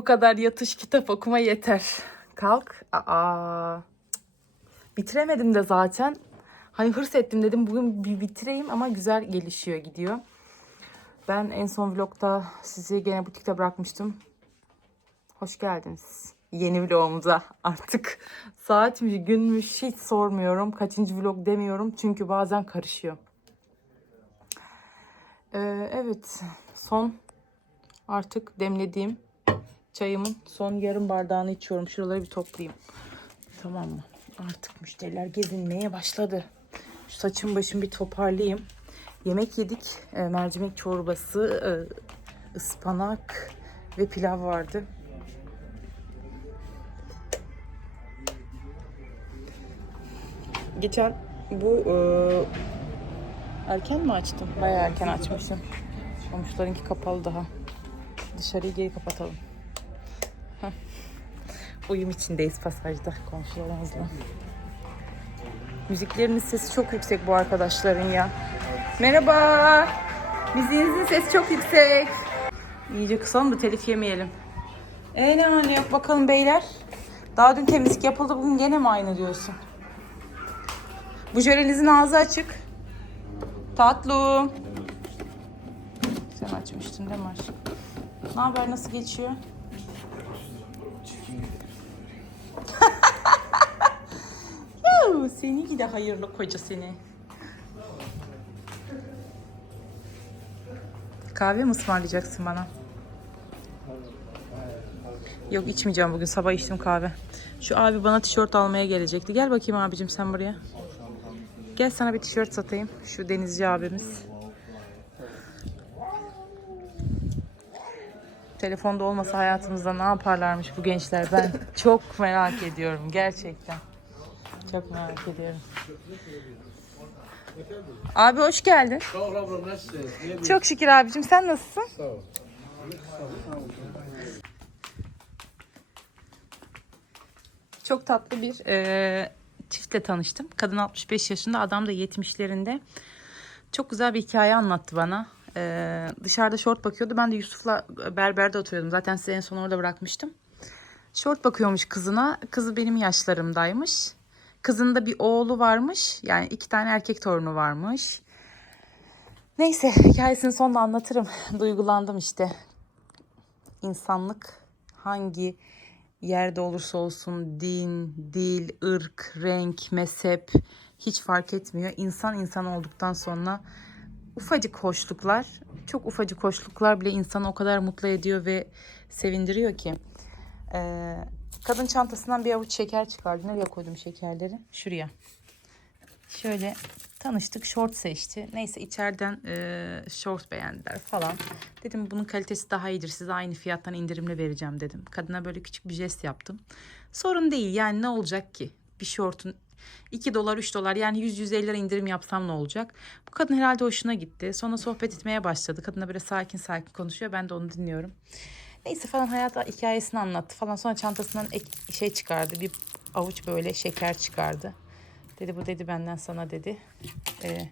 Bu kadar yatış kitap okuma yeter. Kalk. Aa. Bitiremedim de zaten. Hani hırs ettim dedim bugün bir bitireyim ama güzel gelişiyor gidiyor. Ben en son vlogda sizi gene butikte bırakmıştım. Hoş geldiniz. Yeni vlogumuza artık saatmiş günmüş hiç sormuyorum. Kaçıncı vlog demiyorum çünkü bazen karışıyor. Ee, evet son artık demlediğim çayımın son yarım bardağını içiyorum. Şuraları bir toplayayım. Tamam mı? Artık müşteriler gezinmeye başladı. Şu saçım başım bir toparlayayım. Yemek yedik. E, mercimek çorbası, e, ıspanak ve pilav vardı. Geçen bu e, erken mi açtım? Bayağı erken açmışım. Komşularınki kapalı daha. Dışarıyı geri kapatalım. Uyum içindeyiz pasajda komşularımızla. Müziklerinin sesi çok yüksek bu arkadaşların ya. Merhaba. Müziğinizin sesi çok yüksek. İyice kısalım da telif yemeyelim. E ne hali yok bakalım beyler. Daha dün temizlik yapıldı bugün gene mi aynı diyorsun? Bu jölenizin ağzı açık. Tatlım. Sen açmıştın değil mi? Ne haber nasıl geçiyor? Yoo, Seninki de hayırlı koca seni. Kahve mi ısmarlayacaksın bana? Yok içmeyeceğim bugün. Sabah içtim kahve. Şu abi bana tişört almaya gelecekti. Gel bakayım abicim sen buraya. Gel sana bir tişört satayım. Şu denizci abimiz. Telefonda olmasa hayatımızda ne yaparlarmış bu gençler ben çok merak ediyorum gerçekten. Çok merak ediyorum. Abi hoş geldin. Sağ ol ablam nasılsın? Çok şükür abicim sen nasılsın? Sağ ol. Çok tatlı bir e, çiftle tanıştım. Kadın 65 yaşında, adam da 70'lerinde. Çok güzel bir hikaye anlattı bana. E, dışarıda şort bakıyordu. Ben de Yusuf'la berberde oturuyordum. Zaten size en son orada bırakmıştım. Şort bakıyormuş kızına. Kızı benim yaşlarımdaymış. Kızın da bir oğlu varmış. Yani iki tane erkek torunu varmış. Neyse hikayesini sonunda anlatırım. Duygulandım işte. İnsanlık hangi yerde olursa olsun din, dil, ırk, renk, mezhep hiç fark etmiyor. İnsan insan olduktan sonra ufacık hoşluklar, çok ufacık hoşluklar bile insanı o kadar mutlu ediyor ve sevindiriyor ki. Ee, kadın çantasından bir avuç şeker çıkardı. Nereye koydum şekerleri? Şuraya. Şöyle tanıştık, short seçti. Neyse içeriden e, short beğendiler falan. Dedim bunun kalitesi daha iyidir. Size aynı fiyattan indirimle vereceğim dedim. Kadına böyle küçük bir jest yaptım. Sorun değil yani ne olacak ki? Bir shortun 2 dolar 3 dolar yani 100-150 lira indirim yapsam ne olacak? Bu kadın herhalde hoşuna gitti. Sonra sohbet etmeye başladı. Kadına böyle sakin sakin konuşuyor. Ben de onu dinliyorum. Neyse falan hayat hikayesini anlattı falan. Sonra çantasından ek, şey çıkardı. Bir avuç böyle şeker çıkardı. Dedi bu dedi benden sana dedi. Ee,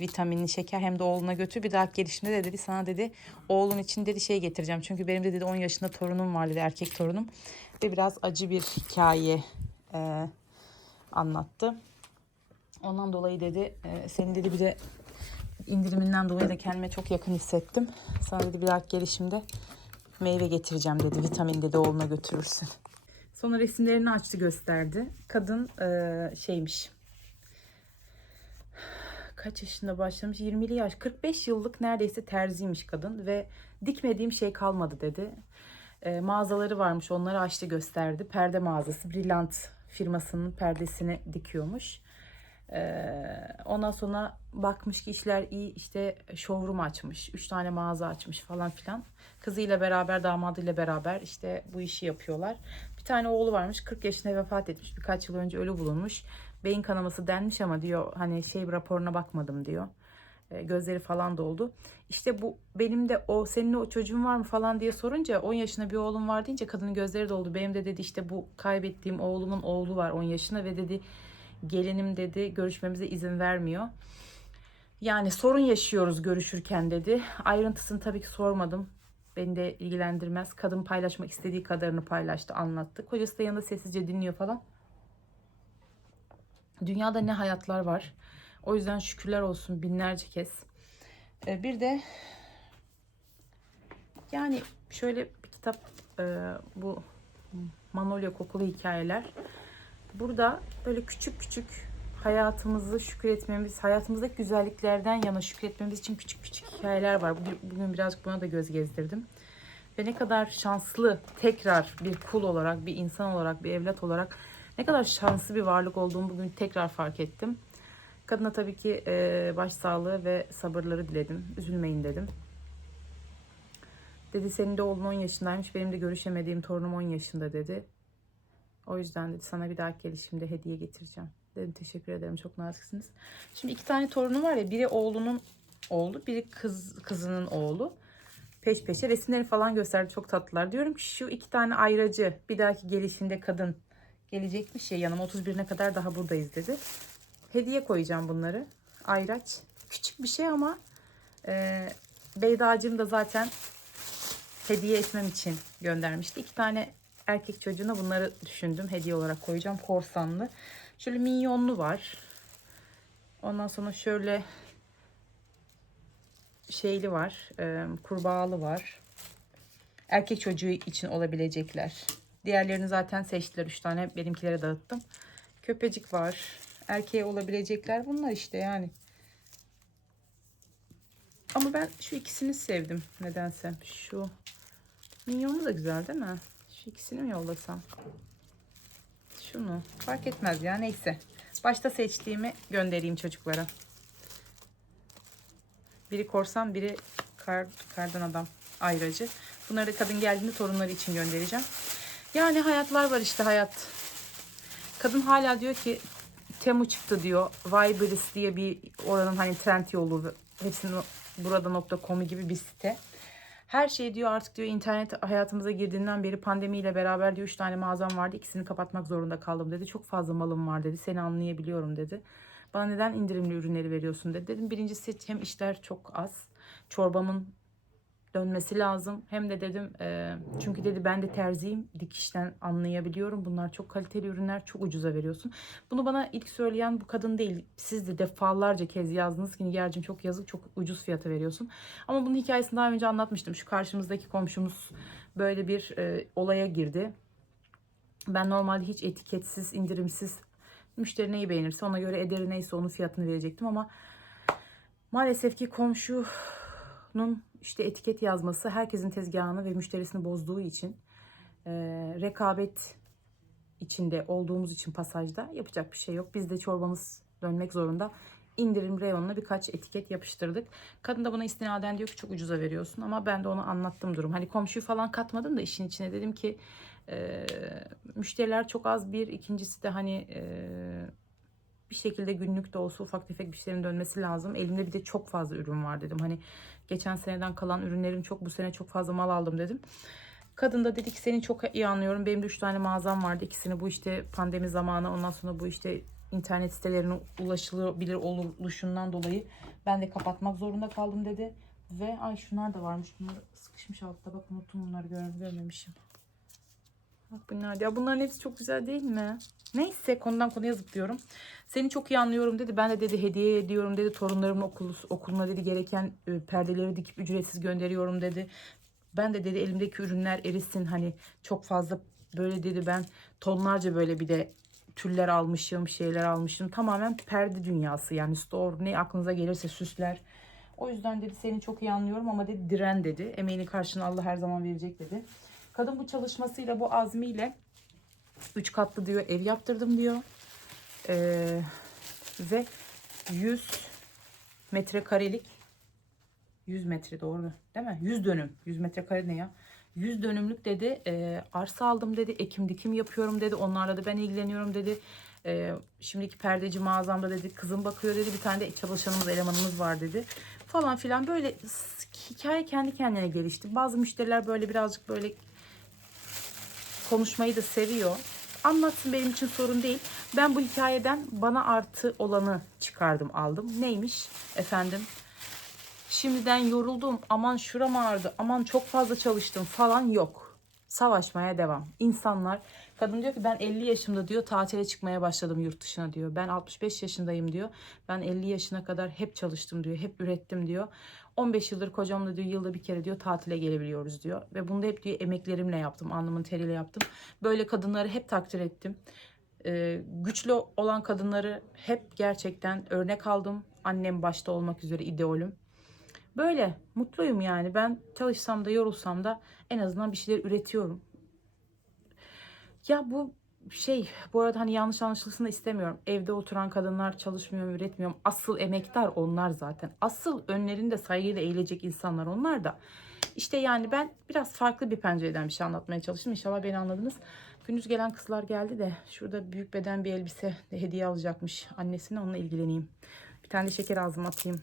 vitaminli şeker hem de oğluna götür. Bir daha gelişinde de dedi sana dedi oğlun için dedi şey getireceğim. Çünkü benim de dedi 10 yaşında torunum var dedi erkek torunum. Ve biraz acı bir hikaye e, anlattı. Ondan dolayı dedi e, senin dedi bir de indiriminden dolayı da kendime çok yakın hissettim. Sana dedi bir daha gelişimde meyve getireceğim dedi. Vitamin dedi oğluna götürürsün. Sonra resimlerini açtı gösterdi. Kadın e, şeymiş. Kaç yaşında başlamış? 20'li yaş. 45 yıllık neredeyse terziymiş kadın ve dikmediğim şey kalmadı dedi. E, mağazaları varmış. Onları açtı gösterdi. Perde mağazası. Brilliant firmasının perdesini dikiyormuş. Ee, ondan sonra bakmış ki işler iyi işte showroom açmış. Üç tane mağaza açmış falan filan. Kızıyla beraber damadıyla beraber işte bu işi yapıyorlar. Bir tane oğlu varmış 40 yaşında vefat etmiş. Birkaç yıl önce ölü bulunmuş. Beyin kanaması denmiş ama diyor hani şey raporuna bakmadım diyor. Ee, gözleri falan doldu. İşte bu benim de o senin o çocuğun var mı falan diye sorunca 10 yaşında bir oğlum var deyince kadının gözleri doldu. Benim de dedi işte bu kaybettiğim oğlumun oğlu var 10 yaşında ve dedi gelinim dedi görüşmemize izin vermiyor. Yani sorun yaşıyoruz görüşürken dedi. Ayrıntısını tabii ki sormadım. Beni de ilgilendirmez. Kadın paylaşmak istediği kadarını paylaştı, anlattı. Kocası da yanında sessizce dinliyor falan. Dünyada ne hayatlar var. O yüzden şükürler olsun binlerce kez. Ee, bir de yani şöyle bir kitap e, bu Manolya kokulu hikayeler. Burada böyle küçük küçük hayatımızı şükretmemiz, hayatımızdaki güzelliklerden yana şükretmemiz için küçük küçük hikayeler var. Bugün, bugün birazcık buna da göz gezdirdim. Ve ne kadar şanslı tekrar bir kul olarak, bir insan olarak, bir evlat olarak ne kadar şanslı bir varlık olduğumu bugün tekrar fark ettim. Kadına tabii ki e, başsağlığı ve sabırları diledim. Üzülmeyin dedim. Dedi senin de oğlun 10 yaşındaymış. Benim de görüşemediğim torunum 10 yaşında dedi. O yüzden dedi sana bir dahaki gelişimde hediye getireceğim. Dedim teşekkür ederim çok naziksiniz. Şimdi iki tane torunu var ya biri oğlunun oğlu biri kız kızının oğlu. Peş peşe resimleri falan gösterdi çok tatlılar. Diyorum ki şu iki tane ayracı bir dahaki gelişinde kadın gelecekmiş ya yanıma 31'ine kadar daha buradayız dedi. Hediye koyacağım bunları. Ayraç. Küçük bir şey ama e, Beydacığım da zaten hediye etmem için göndermişti. İki tane erkek çocuğuna bunları düşündüm. Hediye olarak koyacağım. Korsanlı. Şöyle minyonlu var. Ondan sonra şöyle şeyli var. e, kurbağalı var. Erkek çocuğu için olabilecekler. Diğerlerini zaten seçtiler. Üç tane benimkilere dağıttım. Köpecik var. Erkeğe olabilecekler bunlar işte yani. Ama ben şu ikisini sevdim nedense. Şu minyonu da güzel değil mi? Şu ikisini mi yollasam? Şunu. Fark etmez ya neyse. Başta seçtiğimi göndereyim çocuklara. Biri korsan biri kar, kardan adam ayracı. Bunları da kadın geldiğinde torunları için göndereceğim. Yani hayatlar var işte hayat. Kadın hala diyor ki Temu çıktı diyor. Viberis diye bir oranın hani trend yolu hepsinin burada.com gibi bir site. Her şey diyor artık diyor internet hayatımıza girdiğinden beri pandemiyle beraber diyor 3 tane mağazam vardı ikisini kapatmak zorunda kaldım dedi. Çok fazla malım var dedi seni anlayabiliyorum dedi. Bana neden indirimli ürünleri veriyorsun dedi. Dedim birincisi hem işler çok az. Çorbamın dönmesi lazım. Hem de dedim e, çünkü dedi ben de terziyim. Dikişten anlayabiliyorum. Bunlar çok kaliteli ürünler. Çok ucuza veriyorsun. Bunu bana ilk söyleyen bu kadın değil. Siz de defalarca kez yazdınız ki Nigar'cığım çok yazık çok ucuz fiyata veriyorsun. Ama bunun hikayesini daha önce anlatmıştım. Şu karşımızdaki komşumuz böyle bir e, olaya girdi. Ben normalde hiç etiketsiz, indirimsiz müşteri neyi beğenirse ona göre ederi neyse onun fiyatını verecektim ama maalesef ki komşunun işte etiket yazması herkesin tezgahını ve müşterisini bozduğu için e, rekabet içinde olduğumuz için pasajda yapacak bir şey yok. Biz de çorbamız dönmek zorunda. İndirim reyonuna birkaç etiket yapıştırdık. Kadın da buna istinaden diyor ki çok ucuza veriyorsun ama ben de onu anlattım durum. Hani komşuyu falan katmadım da işin içine dedim ki e, müşteriler çok az bir ikincisi de hani e, bir şekilde günlük de olsa ufak tefek bir şeylerin dönmesi lazım. Elimde bir de çok fazla ürün var dedim. Hani geçen seneden kalan ürünlerim çok bu sene çok fazla mal aldım dedim. Kadın da dedi ki seni çok iyi anlıyorum. Benim de 3 tane mağazam vardı. İkisini bu işte pandemi zamanı ondan sonra bu işte internet sitelerine ulaşılabilir oluşundan dolayı ben de kapatmak zorunda kaldım dedi. Ve ay şunlar da varmış. Bunlar sıkışmış altta. Bak unuttum bunları gör- görmemişim. Bak bunlar ya bunların hepsi çok güzel değil mi? Neyse konudan konuya zıplıyorum. Seni çok iyi anlıyorum dedi. Ben de dedi hediye ediyorum dedi. Torunlarımın okul, okuluna dedi gereken e, perdeleri dikip ücretsiz gönderiyorum dedi. Ben de dedi elimdeki ürünler erisin hani çok fazla böyle dedi ben tonlarca böyle bir de tüller almışım şeyler almışım. Tamamen perde dünyası yani store ne aklınıza gelirse süsler. O yüzden dedi seni çok iyi anlıyorum ama dedi diren dedi. Emeğini karşılığını Allah her zaman verecek dedi. Kadın bu çalışmasıyla bu azmiyle 3 katlı diyor ev yaptırdım diyor. Ee, ve 100 metrekarelik 100 metre doğru değil mi? 100 dönüm. 100 metrekare ne ya? 100 dönümlük dedi e, arsa aldım dedi. Ekim dikim yapıyorum dedi. Onlarla da ben ilgileniyorum dedi. E, şimdiki perdeci mağazamda dedi. Kızım bakıyor dedi. Bir tane de çalışanımız elemanımız var dedi. Falan filan böyle hikaye kendi kendine gelişti. Bazı müşteriler böyle birazcık böyle konuşmayı da seviyor. Anlatsın benim için sorun değil. Ben bu hikayeden bana artı olanı çıkardım aldım. Neymiş efendim? şimdiden yoruldum, aman şuram ağrıdı, aman çok fazla çalıştım falan yok. Savaşmaya devam. İnsanlar, kadın diyor ki ben 50 yaşımda diyor tatile çıkmaya başladım yurt dışına diyor. Ben 65 yaşındayım diyor. Ben 50 yaşına kadar hep çalıştım diyor. Hep ürettim diyor. 15 yıldır kocamla diyor yılda bir kere diyor tatile gelebiliyoruz diyor. Ve bunu da hep diyor emeklerimle yaptım. Alnımın teriyle yaptım. Böyle kadınları hep takdir ettim. Ee, güçlü olan kadınları hep gerçekten örnek aldım. Annem başta olmak üzere ideolüm. Böyle mutluyum yani. Ben çalışsam da yorulsam da en azından bir şeyler üretiyorum. Ya bu şey bu arada hani yanlış anlaşılsın da istemiyorum. Evde oturan kadınlar çalışmıyor, üretmiyor. Asıl emektar onlar zaten. Asıl önlerinde saygıyla eğilecek insanlar onlar da. İşte yani ben biraz farklı bir pencereden bir şey anlatmaya çalıştım. İnşallah beni anladınız. Gündüz gelen kızlar geldi de şurada büyük beden bir elbise de hediye alacakmış. Annesine onunla ilgileneyim. Bir tane de şeker ağzıma atayım.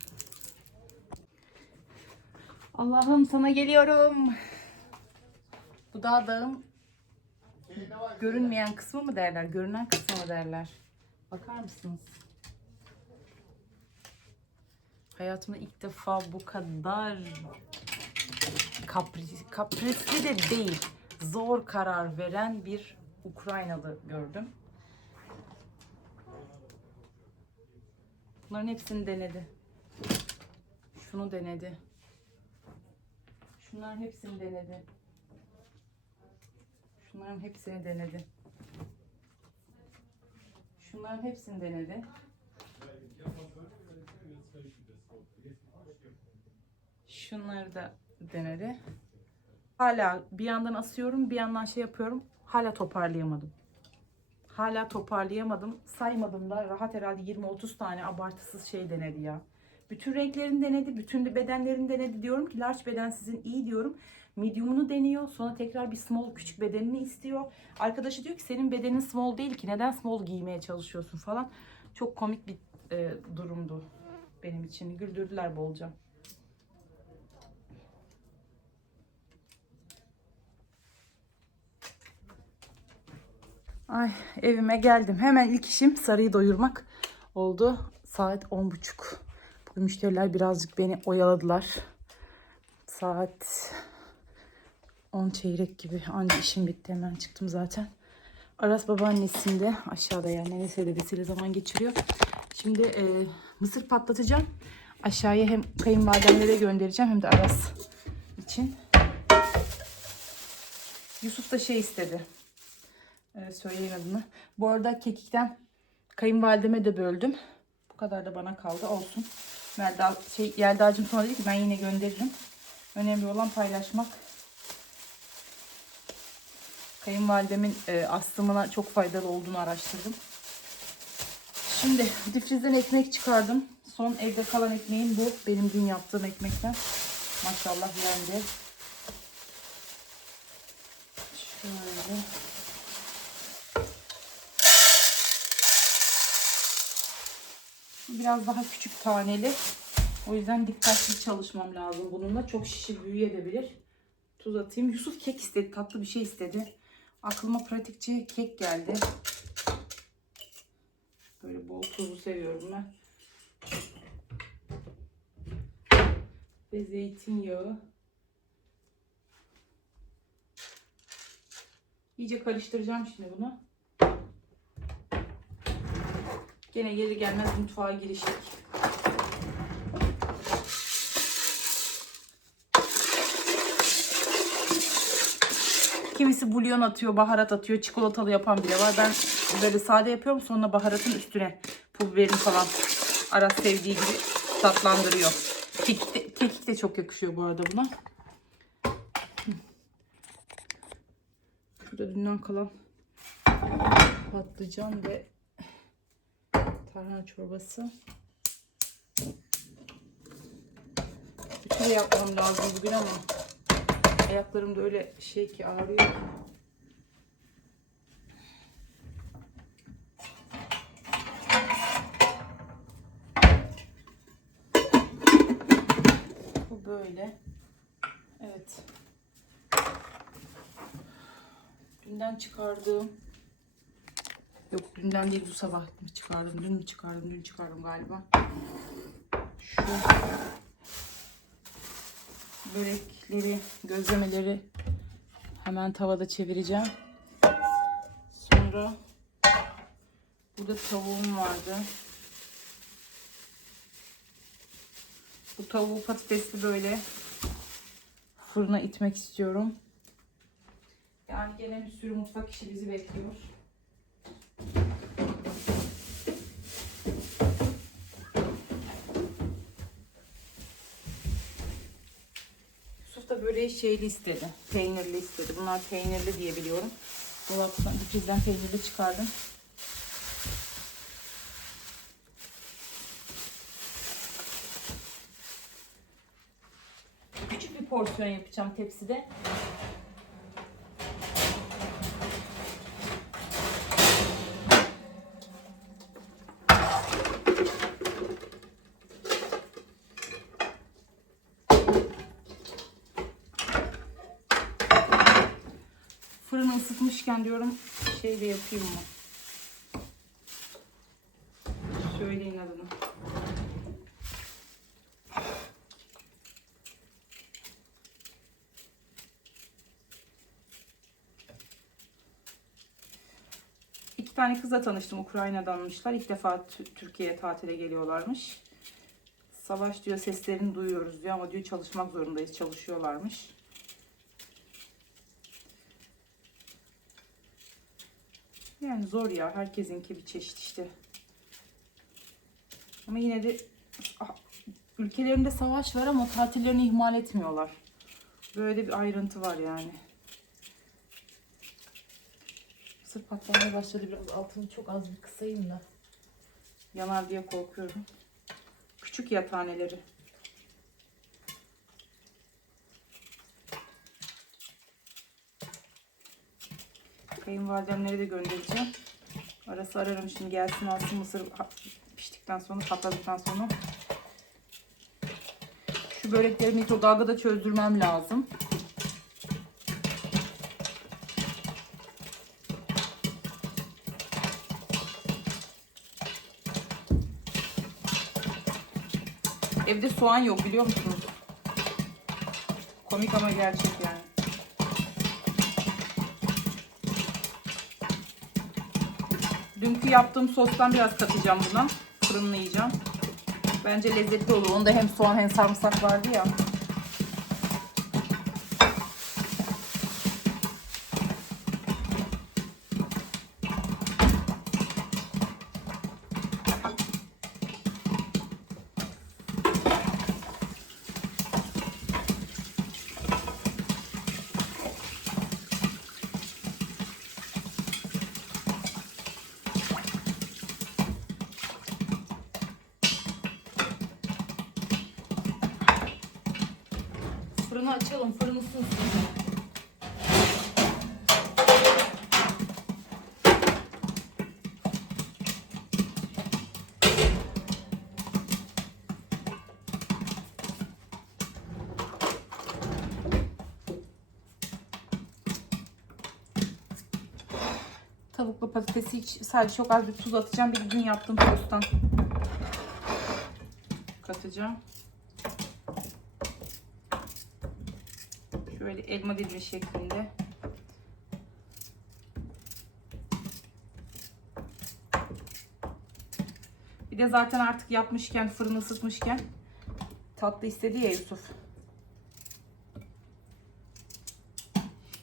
Allah'ım sana geliyorum. Bu dağ dağım görünmeyen kısmı mı derler? Görünen kısmı mı derler? Bakar mısınız? Hayatımda ilk defa bu kadar kapris, kaprisli de değil, zor karar veren bir Ukraynalı gördüm. Bunların hepsini denedi. Şunu denedi. Şunların hepsini denedi. Şunların hepsini denedi. Şunların hepsini denedi. Şunları da denedi. Hala bir yandan asıyorum, bir yandan şey yapıyorum. Hala toparlayamadım. Hala toparlayamadım. Saymadım da rahat herhalde 20-30 tane abartısız şey denedi ya. Bütün renklerini denedi, bütün de bedenlerini denedi. Diyorum ki large beden sizin iyi diyorum. Medium'unu deniyor. Sonra tekrar bir small küçük bedenini istiyor. Arkadaşı diyor ki senin bedenin small değil ki. Neden small giymeye çalışıyorsun falan. Çok komik bir e, durumdu benim için. Güldürdüler bolca. Ay evime geldim. Hemen ilk işim sarıyı doyurmak oldu. Saat 10.30. Bugün müşteriler birazcık beni oyaladılar. Saat 10 çeyrek gibi anca işim bitti. Hemen çıktım zaten. Aras babaannesinde aşağıda yani neyse dedesiyle zaman geçiriyor. Şimdi e, mısır patlatacağım. Aşağıya hem kayınvalidemlere göndereceğim hem de Aras için. Yusuf da şey istedi. Ee, söyleyeyim adını. Bu arada kekikten kayınvalideme de böldüm. Bu kadar da bana kaldı. Olsun. Melda, şey, Yelda'cığım sonra dedi ki ben yine gönderirim. Önemli olan paylaşmak. Kayınvalidemin e, astımına çok faydalı olduğunu araştırdım. Şimdi difrizden ekmek çıkardım. Son evde kalan ekmeğim bu. Benim dün yaptığım ekmekten. Maşallah yendi. Şöyle. Biraz daha küçük taneli. O yüzden dikkatli çalışmam lazım bununla. Çok şişir büyüyebilir. Tuz atayım. Yusuf kek istedi. Tatlı bir şey istedi. Aklıma pratikçi kek geldi. Böyle bol tuzlu seviyorum ben. Ve zeytinyağı. İyice karıştıracağım şimdi bunu. Gene geri gelmez mutfağa giriştik. Kimisi bulyon atıyor, baharat atıyor, çikolatalı yapan bile var. Ben böyle sade yapıyorum sonra baharatın üstüne pul biberini falan Aras sevdiği gibi tatlandırıyor. Kekik de, kekik de çok yakışıyor bu arada buna. Şurada dünden kalan patlıcan ve tarhana çorbası. Bir şey yapmam lazım bugün ama ayaklarım da öyle şey ki ağrıyor. Bu böyle. Evet. Dünden çıkardığım Yok dünden değil bu sabah çıkardım? Dün mü çıkardım? Dün çıkardım galiba. Şu börekleri, gözlemeleri hemen tavada çevireceğim. Sonra burada tavuğum vardı. Bu tavuğu patatesli böyle fırına itmek istiyorum. Yani gene bir sürü mutfak işi bizi bekliyor. Yusuf da böreği şeyli istedi. Peynirli istedi. Bunlar peynirli diye biliyorum. Dolaptan, difrizden peynirli çıkardım. Küçük bir porsiyon yapacağım tepside. Fırını ısıtmışken diyorum şey de yapayım mı? Söyleyin adını. İki tane kızla tanıştım. Ukrayna'danmışlar. İlk defa Tü- Türkiye'ye tatile geliyorlarmış. Savaş diyor seslerini duyuyoruz diyor ama diyor çalışmak zorundayız. Çalışıyorlarmış. Yani zor ya. Herkesinki bir çeşit işte. Ama yine de ah, ülkelerinde savaş var ama tatillerini ihmal etmiyorlar. Böyle bir ayrıntı var yani. Mısır patlamaya başladı. Biraz altını çok az bir kısayım da. Yanar diye korkuyorum. Küçük ya taneleri. Kayınvalidemleri de göndereceğim. Arası ararım şimdi gelsin alsın mısır piştikten sonra patladıktan sonra. Şu börekleri mikrodalgada çözdürmem lazım. Evde soğan yok biliyor musunuz? Komik ama gerçek yani. Dünkü yaptığım sostan biraz katacağım buna. Fırınlayacağım. Bence lezzetli olur. Onda hem soğan hem sarımsak vardı ya. Patatesi hiç sadece çok az bir tuz atacağım. Bir gün yaptığım sostan katacağım. Şöyle elma dilimi şeklinde. Bir de zaten artık yapmışken, fırını ısıtmışken tatlı istedi ya Yusuf.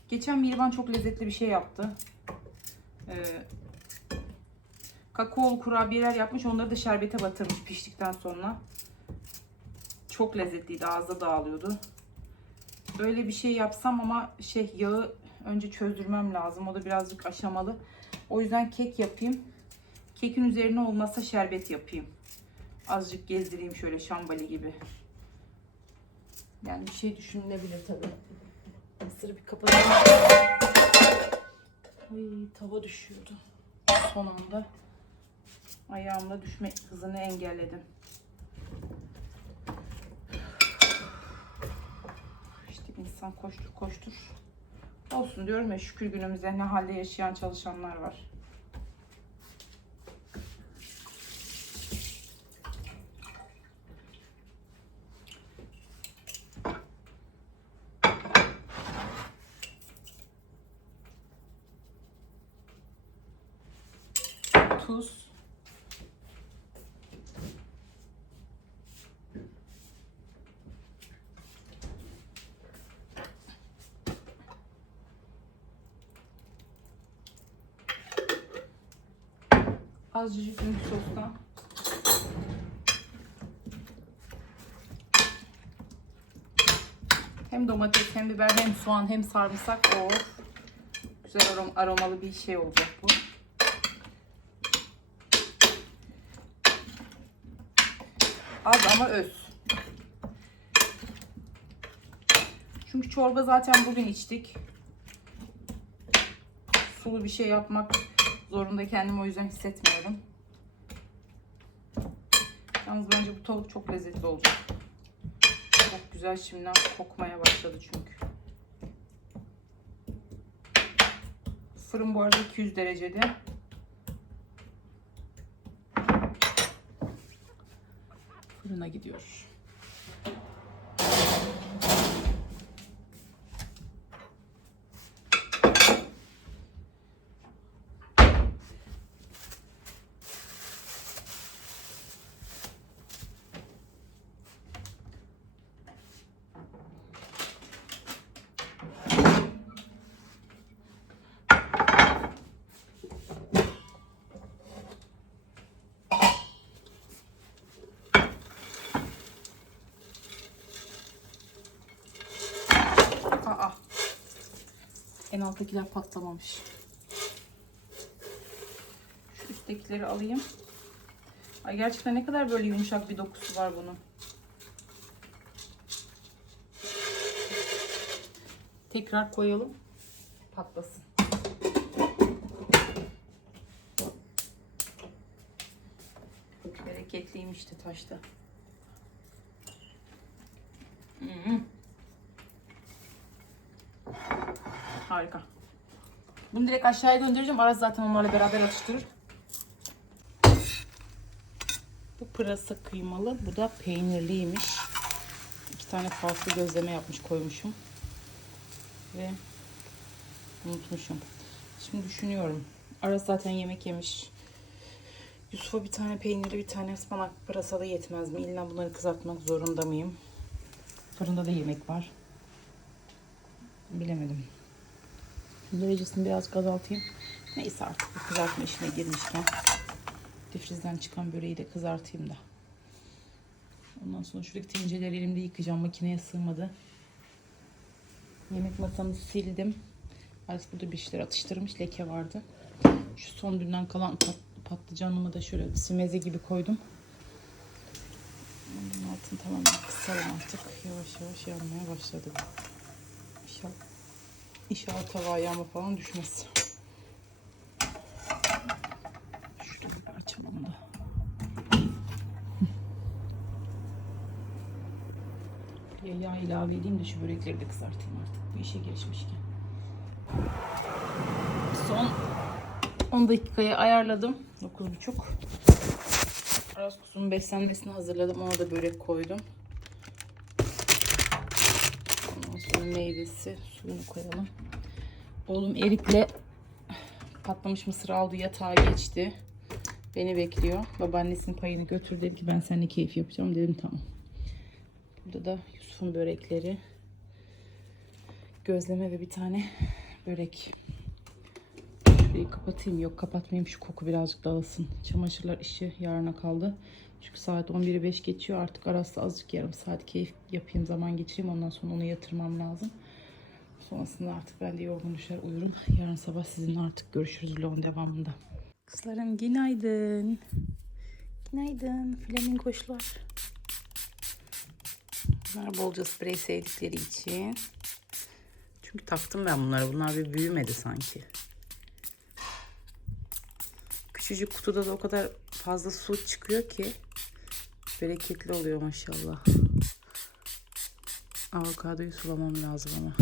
Geçen Mihriban çok lezzetli bir şey yaptı. Ee, kakaolu kurabiyeler yapmış. Onları da şerbete batırmış piştikten sonra. Çok lezzetliydi. Ağızda dağılıyordu. Öyle bir şey yapsam ama şey yağı önce çözdürmem lazım. O da birazcık aşamalı. O yüzden kek yapayım. Kekin üzerine olmazsa şerbet yapayım. Azıcık gezdireyim şöyle şambali gibi. Yani bir şey düşünülebilir tabii. Mısırı bir kapatayım. Ay tava düşüyordu. Son anda ayağımla düşme hızını engelledim. İşte insan koştur koştur. Olsun diyorum ya şükür günümüzde ne halde yaşayan çalışanlar var. tuz. Azıcık sostan. Hem domates hem biber hem soğan hem sarımsak. Of. Güzel arom aromalı bir şey olacak bu. Az ama öz. Çünkü çorba zaten bugün içtik. Sulu bir şey yapmak zorunda kendimi o yüzden hissetmiyorum. Yalnız bence bu tavuk çok lezzetli olacak. Çok güzel şimdiden kokmaya başladı çünkü. Fırın bu arada 200 derecede. Fırına gidiyoruz. Aa. En alttakiler patlamamış. Şu üsttekileri alayım. Ay gerçekten ne kadar böyle yumuşak bir dokusu var bunun. Tekrar koyalım. Patlasın. Bereketliymiş de taşta. Direkt aşağıya göndereceğim. Aras zaten onlarla beraber atıştırır. Bu pırasa kıymalı. Bu da peynirliymiş. İki tane farklı gözleme yapmış koymuşum. Ve unutmuşum. Şimdi düşünüyorum. Aras zaten yemek yemiş. Yusuf'a bir tane peynirli bir tane ıspanak pırasalı yetmez mi? İlla bunları kızartmak zorunda mıyım? Fırında da yemek var. Bilemedim. Derecesini biraz azaltayım. Neyse artık bu kızartma işine girmişken difrizden çıkan böreği de kızartayım da. Ondan sonra şuradaki tencereleri elimde yıkayacağım. Makineye sığmadı. Yemek masamı sildim. Artık burada bir şeyler atıştırmış. Leke vardı. Şu son dünden kalan pat, patlıcanımı da şöyle simeze gibi koydum. Bunun altını tamamen kısalım artık. Yavaş yavaş yanmaya başladı. İnşallah, inşallah tavaya yağma falan düşmez. Şurada bir açalım da. Ya yağ ilave edeyim de şu börekleri de kızartayım artık. Bu işe girişmişken. Son 10 dakikaya ayarladım. 9.30. Aras kusunun beslenmesini hazırladım. Ona da börek koydum. Sonra meyvesi suyunu koyalım. Oğlum Erik'le patlamış mısır aldı yatağa geçti. Beni bekliyor. Babaannesinin payını götür dedi ki ben seninle keyif yapacağım. Dedim tamam. Burada da Yusuf'un börekleri. Gözleme ve bir tane börek. Şurayı kapatayım. Yok kapatmayayım. Şu koku birazcık dağılsın. Çamaşırlar işi yarına kaldı. Çünkü saat 11'i 5 geçiyor. Artık arası azıcık yarım saat keyif yapayım. Zaman geçireyim. Ondan sonra onu yatırmam lazım. Sonrasında artık ben de yorgun düşer uyurum. Yarın sabah sizinle artık görüşürüz vlogun devamında. Kızlarım günaydın. Günaydın flamingoşlar. Bunlar bolca sprey sevdikleri için. Çünkü taktım ben bunları. Bunlar bir büyümedi sanki. Küçücük kutuda da o kadar fazla su çıkıyor ki bereketli oluyor maşallah. Avokadoyu sulamam lazım ama.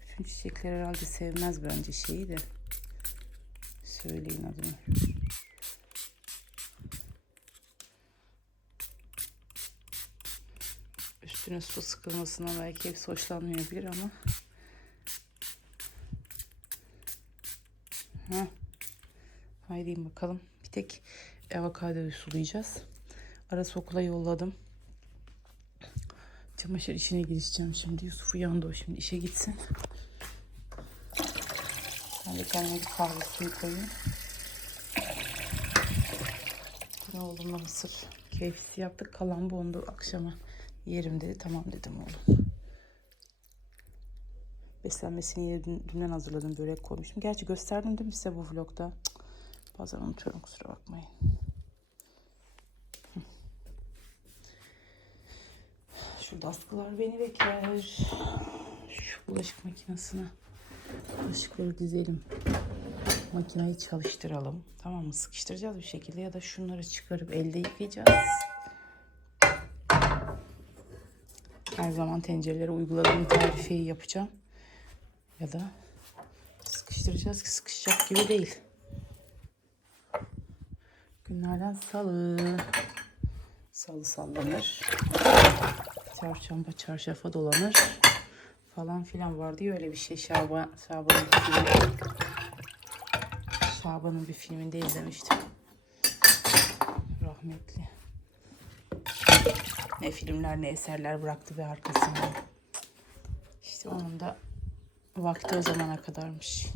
Bütün çiçekler herhalde sevmez bence şeyi de. Söyleyin adını. Üstüne su sıkılmasına belki hepsi hoşlanmayabilir ama Ha. Haydi bakalım. Bir tek avokadoyu sulayacağız. Arası okula yolladım. Çamaşır işine girişeceğim şimdi. Yusuf uyandı o şimdi işe gitsin. Ben de kendime bir kahve suyu koyayım. Bugün oğlumla mısır keyfisi yaptık. Kalan bu onu da akşama yerim dedi. Tamam dedim oğlum. Beslenmesini dün- dünden hazırladım. Börek koymuştum. Gerçi gösterdim değil mi size bu vlogda? Cık, Bazen unutuyorum kusura bakmayın. Şurada askılar beni bekler. Şu bulaşık makinesine bulaşıkları dizelim. Makineyi çalıştıralım. Tamam mı? Sıkıştıracağız bir şekilde ya da şunları çıkarıp elde yıkayacağız. Her zaman tencerelere uyguladığım tarifeyi yapacağım. Ya da sıkıştıracağız ki sıkışacak gibi değil. Günlerden salı. Salı sallanır. Çarşamba çarşafa dolanır. Falan filan vardı ya öyle bir şey. Şaban, Şaban'ın bir filmi. Şaban'ın bir filminde izlemiştim. Rahmetli. Ne filmler ne eserler bıraktı be arkasında. İşte onun da vakti o zamana kadarmış.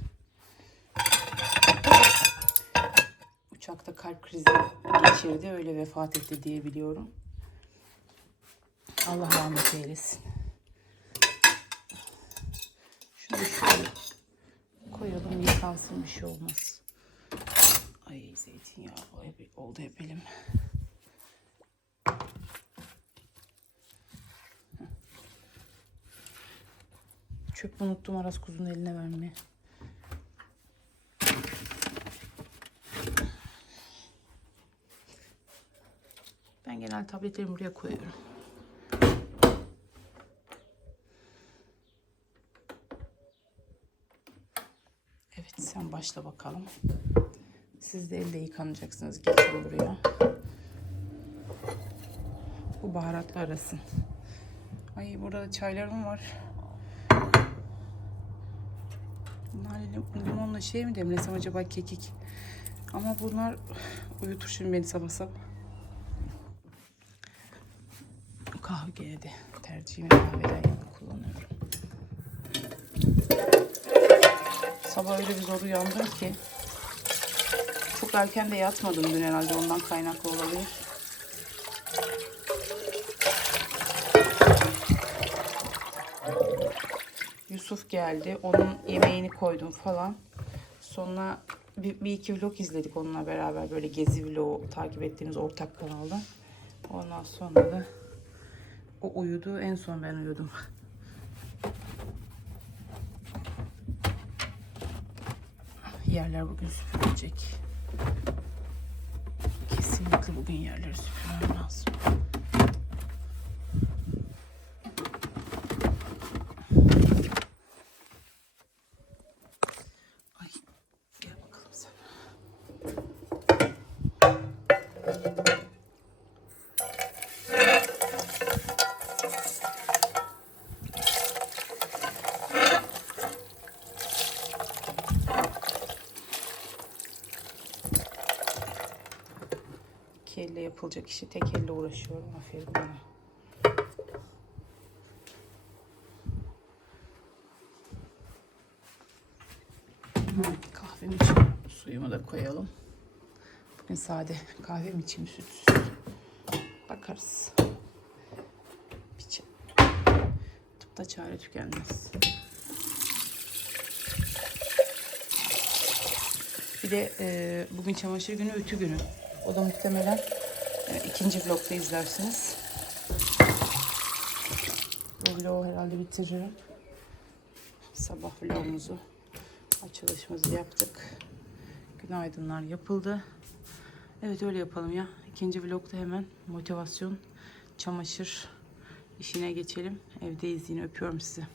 Uçakta kalp krizi geçirdi. Öyle vefat etti diye biliyorum. Allah rahmet eylesin. Şunu şöyle koyalım yıkansın bir şey olmaz. Ay zeytinyağı oldu hep elim. Çöp unuttum Aras kuzunun eline vermeye. Ben tabletlerimi buraya koyuyorum. Evet sen başla bakalım. Siz de elde yıkanacaksınız. Geçin buraya. Bu baharatlı arasın. Ay burada da çaylarım var. Bunlar lim- limonla şey mi demlesem acaba kekik? Ama bunlar uyutur şimdi beni sabah sabah. Kahveye de tercihimi kahveden yana kullanıyorum. Sabah öyle bir zor uyandım ki. Çok erken de yatmadım dün herhalde ondan kaynaklı olabilir. Yusuf geldi. Onun yemeğini koydum falan. Sonra bir, bir iki vlog izledik onunla beraber. Böyle gezi vlogu takip ettiğimiz ortak kanalda. Ondan sonra da o uyudu. En son ben uyudum. Yerler bugün süpürülecek. Kesinlikle bugün yerleri süpürmem lazım. İki elle yapılacak işi tek elle uğraşıyorum. Aferin bana. Hı, Kahvemi içeyim. Suyumu da koyalım. Bugün sade kahve mi içeyim sütsüz. Bakarız. Bir çay. Tıpta çare tükenmez. Bir de e, bugün çamaşır günü, ütü günü. O da muhtemelen e, ikinci vlogda izlersiniz. Bu vlogu herhalde bitiririm. Sabah vlogumuzu, açılışımızı yaptık. Günaydınlar yapıldı. Evet öyle yapalım ya. İkinci vlogda hemen motivasyon, çamaşır işine geçelim. Evdeyiz yine öpüyorum sizi.